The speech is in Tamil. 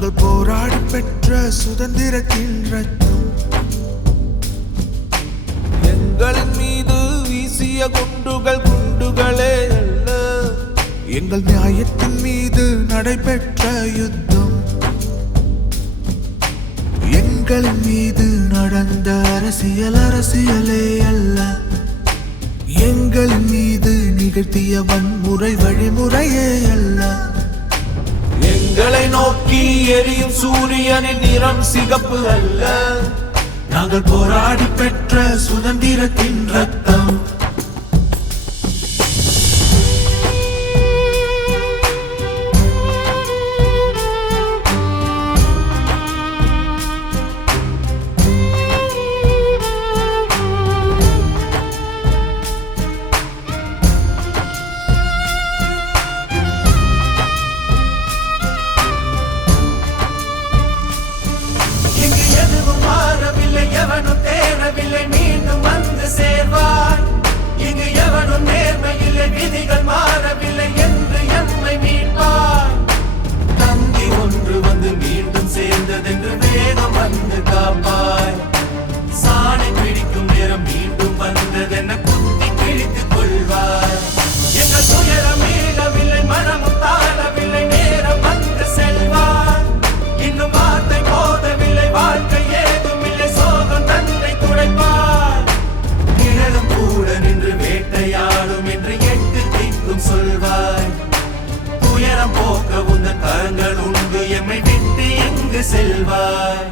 நாங்கள் போராடி பெற்ற சுதந்திரத்தின் ரத்தம். எங்களின் மீது வீசிய குண்டுகளே அல்ல, எங்கள் நியாயத்தின் மீது நடைபெற்ற யுத்தம். எங்களின் மீது நடந்த அரசியலே அல்ல, எங்களின் மீது நிகழ்த்திய வன்முறை வழிமுறையே அல்ல. எங்களை நோக்கி எரியும் சூரியனின் நிறம் சிகப்பு அல்ல, நாங்கள் போராடி பெற்ற சுதந்திரத்தின் ரத்தம். எவனும் தேரவில்லை, மீண்டும் வந்து சேர்வார். இங்கு எவனும் நேர்மையில்லை, விதிகள் மாறவில்லை என்று எம்மை மீட்பார். தந்தி ஒன்று வந்து மீண்டும் சேர்ந்ததென்று வேகம் வந்து காப்பாய். சாணை பிடிக்கும் நேரம் மீண்டும் வந்ததென குத்தி கிழித்துக் கொள்வார். எங்கள் துயரம் மீளவில்லை, மனமும் தாழவில்லை, நேரம் வந்து செல்வார். இன்னும் வார்த்தை போதவில்லை, வாழ்க்கை ஏதும் இல்லை, சோகம் தன்னை துடைப்பார். நிழலும் கூட நின்று வேட்டையாடும் என்று எட்டு திக்கும் சொல்வாய். துயரம் போக்க உந்த கரங்கள் உண்டு, எம்மை விட்டு எங்கு செல்வாய்?